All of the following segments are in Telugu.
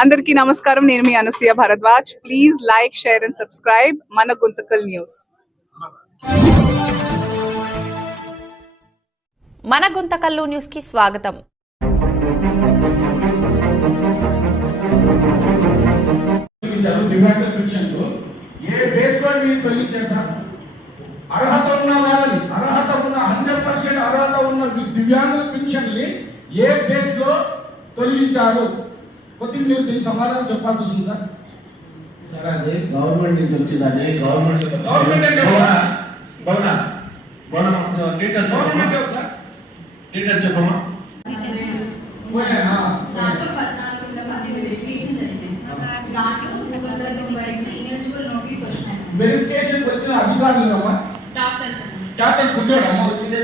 అందరికీ నమస్కారం. నేను మీ Anasuya Bharadwaj. Please like share and subscribe మన గుంతకల్ న్యూస్. మన గుంతకల్లు న్యూస్కి స్వాగతం. తొలగించారు దివ్యాంగ పెన్షన్లు ఏ బేస్లో మీరు తొలగించారు సార్ అర్హత ఉన్న వాళ్ళని అర్హత ఉన్న హండ్రెడ్ పర్సెంట్ అర్హత ఉన్న దివ్యాంగుల పెన్షన్ని ఏ బేస్లో తొలగించారు? కొద్దిగా మీరు దీనికి సమాధానం చెప్పాల్సి వస్తుంది సార్. సార్ అది గవర్నమెంట్ నుంచి వచ్చిందని గవర్నమెంట్ గవర్నమెంట్ అంటే బౌనా బౌనా డీటెయిల్స్ గవర్నమెంట్ సార్. డీటెయిల్స్ చెప్పమ్మా. పోయినా? దాంట్లో పద్నాలుగు వందల మంది వెరిఫికేషన్ జరిగింది. దాంట్లో మూడు వందల తొంభై రెండు ఇలిజిబుల్ నోటీస్ వచ్చినాయి. వెరిఫికేషన్ వచ్చిన అధికారులు అమ్మా డాక్టర్స్ క్యాప్టెన్ గుడ్డోడు అమ్మ వచ్చింది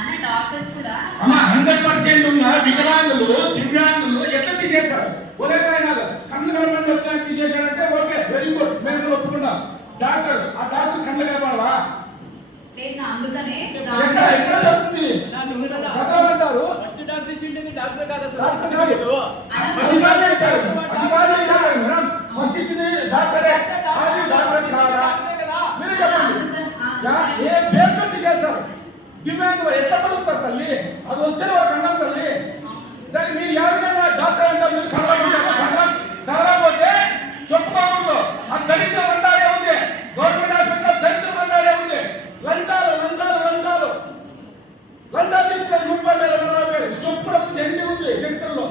అనే డాక్టర్స్ కూడా అమ్మ హండ్రెడ్ పర్సెంట్ ఉన్న వికలాంగులు దివ్యాంగులు ఎట్లా తీసేస్తారు ఒలేకైనా కన్ను కనబడి వచ్చిన తీసేసాడంటే ఓకే వెరీ గుడ్ మేము కూడా ఒప్పుకుంటాం డాక్టర్ ఆ డాక్టర్ కన్ను కనబడవా లేదు అందుకనే ఎక్కడ దాంట్లో ఎక్కడ జరుగుతుంది చదవమంటారు అధికారులు ఇచ్చారు అధికారులు ఇచ్చారు మేడం ఫస్ట్ ఇచ్చింది డాక్టరే అది డాక్టర్ కాదా మీరు చెప్పండి ఏ బేస్లో తీసేస్తారు ఎట్లా బతుకుతారు తల్లి అది వస్తే ఒక అన్నం తల్లి దానికి మీరు ఎవరికైనా డాక్టర్ అంటే ఉంది? సెంటర్లో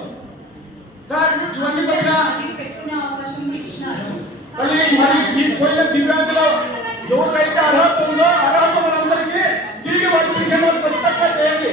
సార్ ఇవన్నీ కూడా అది పెట్టుకునే అవకాశం ఇచ్చినారు. తల్లి మరి ఈ పోయిన దివ్యాంగులు ఎవరికైతే అర్హత ఉందో అర్హత ఉన్నందరికీ తిరిగి వాళ్ళు పింఛన్ వాళ్ళు ఖచ్చితంగా చేయండి.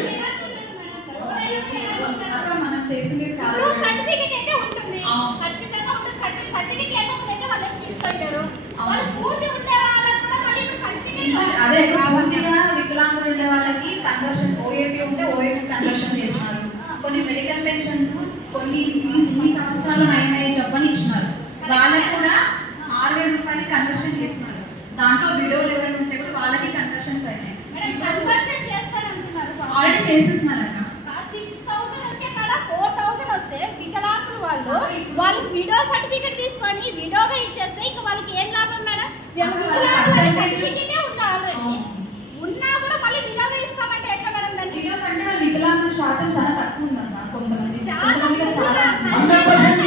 అక్క మనం చేసింది కాదు. ఇప్పుడు సర్టిఫికెట్ అయితే ఉంటుంది. అవును. ఖచ్చితంగా ఉంటుంది సర్టిఫికెట్ సర్టిఫికెట్ లేకపోతే వాళ్ళకి తీసుకెళ్తారు వాళ్ళు పూర్తి ఉండే వాళ్ళకి కూడా మళ్ళీ ఇప్పుడు సర్టిఫికెట్ ఇంకా అదే పూర్తిగా వికలాంగులు ఉండే వాళ్ళకి కన్వర్షన్ ఓఏపీ ఉంటే ఓఏపీ కన్వర్షన్ చేస్తున్నారు కొన్ని మెడికల్ పెన్షన్స్ కొన్ని ఈ- సంవత్సరాలు అయినాయి చెప్పని ఇచ్చినారు. వాళ్ళకి కూడా ఆరు వేల రూపాయలకి కన్వర్షన్ చేస్తున్నారు. దాంట్లో విడోలు ఎవరైనా ఉంటే కూడా వాళ్ళకి కన్వర్షన్స్ అయినాయి ఆల్రెడీ చేసేస్తున్నారు అక్క వాళ్ళు వాళ్ళు విడో సర్టిఫికెట్ తీసుకొని విడోగా ఇచ్చేస్తే ఇంకా వాళ్ళకి ఏం లాభం మేడం? ఉన్నా కూడా మళ్ళీ విడోగా ఇస్తామంటే ఎట్లా మేడం వీడియో కంటే వికలాంగుల శాతం చాలా తక్కువ ఉందన్న కొంతమంది కొంతమందిగా చాలా హండ్రెడ్ పర్సెంట్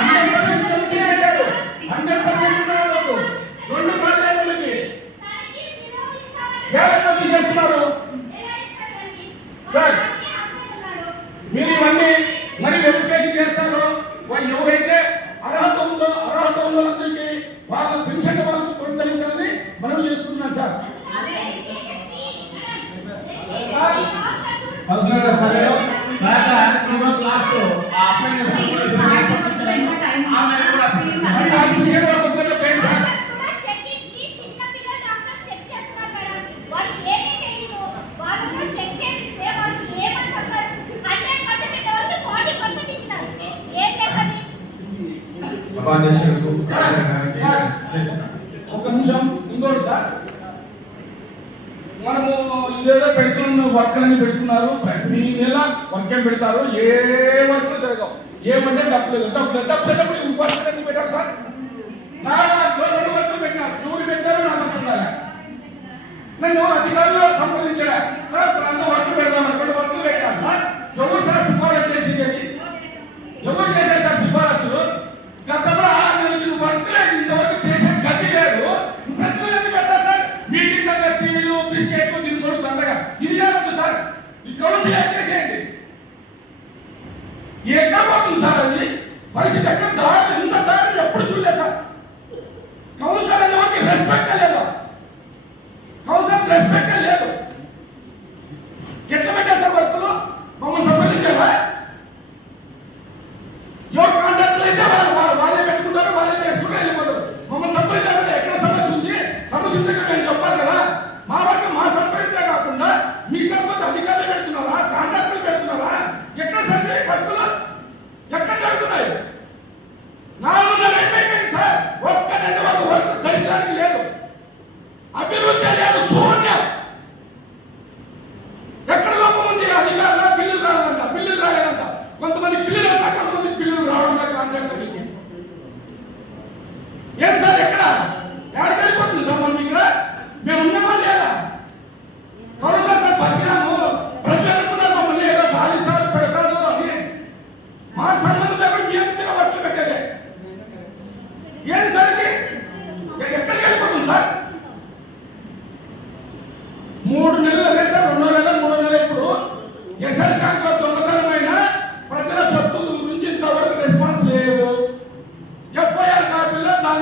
హండ్రెడ్ పర్సెంట్ తీసేశారు హండ్రెడ్ పర్సెంట్ ఉన్న వాళ్ళకు రెండు కాళ్ళు లేని వాళ్ళకి దానికి విడో ఇస్తామంటే గ్యారెంటీ తీసేస్తున్నారు ఎలా ఇస్తారండి సార్ అనుకుంటున్నారు మీరు ఇవన్నీ మరి వెరిఫికేషన్ చేస్తారో వాళ్ళు ఎవరైతే అర్హత ఉందో అర్హత ఉందో అందరికీ వాళ్ళ పెన్షన్ వాళ్ళకు కొనగలుగుతారని మనం చేసుకుంటున్నాం సార్ అదే అవసరం లేదు సార్ బ్యాక్ ఈ మంత్ అప్లై సభాధ్యక్షులకు ఒక నిమిషం ఇంకోటి సార్. మనము ఇదేదో పెడుతున్న వర్క్ అని పెడుతున్నారు. ప్రతి నెల వర్క్ పెడతారు. ఏ వర్క్ జరగవు. ఏమంటే డబ్బులు లేదు డబ్బులు లేదు. డబ్బులు లేనప్పుడు వర్క్ ఎందుకు పెట్టారు సార్? నా రెండు వర్క్లు పెట్టినారు. ఎవరు పెట్టారు నాకు అనుకుంటారా నన్ను అధికారులు చేయకు దీని మూడు దండగా ఇది కాదు సార్ ఈ కౌన్సిల్ ఎక్కేసేయండి ఎక్కడ పోతుంది సార్ అది? పరిస్థితి ఎక్కడ దారి ఇంత దారి ఎప్పుడు చూడలేదు సార్. కౌన్సిల్ అనే వారికి రెస్పెక్ట్ లేదు? కౌన్సిల్ రెస్పెక్ట్ లేదు ఎట్లా పెట్టారు సార్ వర్కులు మమ్మల్ని సంప్రదించారా ఎవరు కాంట్రాక్ట్లు అయితే వాళ్ళు వాళ్ళు- వాళ్ళే పెట్టుకుంటారు వాళ్ళే చేసుకుంటారు వెళ్ళిపోతారు మమ్మల్ని సంప్రదించాలి ఎక్కడ సమస్య ఉంది సమస్య ఉంది మేము చెప్పాలి కదా మా వరకు మా సంప్రదించే కాకుండా మీ సంపద అధికారులు పెడుతున్నారా కాంట్రాక్టులు పెడుతున్నారా ఎక్కడ సర్వే వర్కులు ఎక్కడ జరుగుతున్నాయి దాని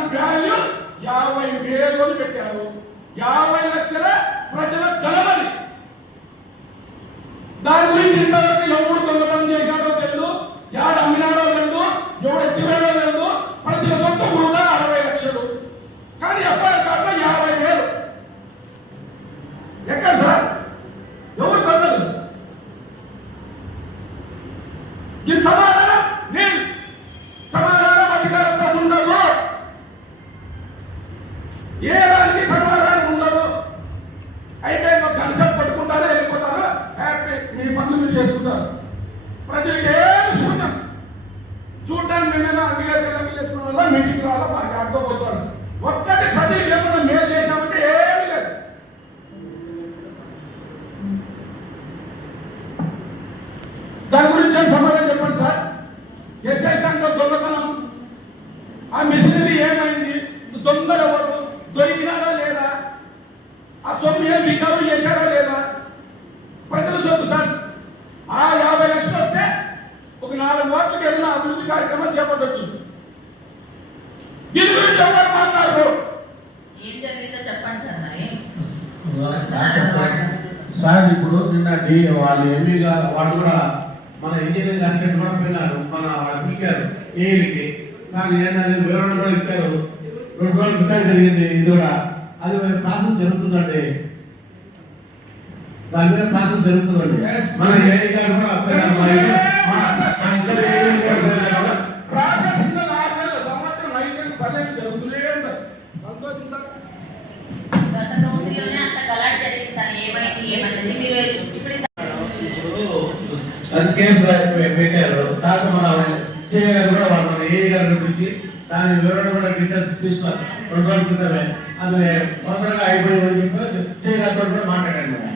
వాల్యూ యాభై వేలు పెట్టారు యాభై లక్షల ప్రజల ధనమని దాని గురించి ఇంతవరకు ఎవరు దొంగతనం చేశాడో తెలుసు యాడ అమ్మినాడో తెలియదు ఎవడు ఎత్తివేడో తెలియదు ప్రజల సొంత కూడా అరవై లక్షలు కానీ ఎఫ్ఐఆర్ కార్డులో యాభై వేలు ఎక్కడ సార్ ఎవరు దొంగలు దీని సమాధానం నేను సమాధానం అధికారంలో ఉండదు ఏ దానికి సమాధానం ఉండదు? అయితే ఒక కన్సెప్ట్ పట్టుకుంటారు వెళ్ళిపోతారు? హ్యాపీ మీ పనులు మీరు చేసుకుంటారు. ప్రజలకి ఏం శూన్యం? చూడడానికి మేము అందుకే తెల్లకి వల్ల మీటింగ్ రావాలో? బాగా అర్థమవుతాడు ఒక్కటి ప్రజలకు ఏమైనా మేలు చేశామంటే ఏమీ లేదు. దాని గురించి సమాధానం చెప్పండి సార్? ఎస్ఐ దాంట్లో దొంగతనం. ఆ మిషనరీ ఏమైంది? దొంగలు ఆ సొమ్ము ఏం రికవరీ చేశారా లేదా? ప్రజల సొమ్ము సార్. ఆ యాభై లక్షలు వస్తే ఒక నాలుగు ఓట్లకి ఏదైనా అభివృద్ధి కార్యక్రమాలు చేపట్టవచ్చు దీని గురించి ఎవరు మాట్లాడరు? ఏం జరిగిందో చెప్పండి సార్ మరి. సార్ ఇప్పుడు నిన్న డి వాళ్ళు ఎంఈగా వాళ్ళు కూడా మన ఇంజనీరింగ్ అసిస్టెంట్ కూడా పోయినారు. మన వాళ్ళు పిలిచారు. ఏఈకి సార్ వివరణ కూడా ఇచ్చారు. రెండు రోజులు క్రితం జరిగింది ఇది కూడా. అది ప్రాసెస్ జరుగుతుందండి. దాని మీద ప్రాసెస్ జరుగుతుందండి. మన ఏఈ గారు కూడా గత కౌన్సిల్లోనే అంత గలాట్ జరిగింది సార్. ఏమైంది ఏమైంది? మీరు ఇప్పుడు కేసు పెట్టారు. తర్వాత మన సిఐ గారు కూడా వాళ్ళు మన ఏఈ గారిని పిలిచి దాని వివరణ కూడా డీటెయిల్స్ తీసుకున్నారు రెండు రోజుల క్రితమే అది తొందరగా అయిపోయిందని చెప్పి సిఐ గారితో కూడా మాట్లాడాను మేడం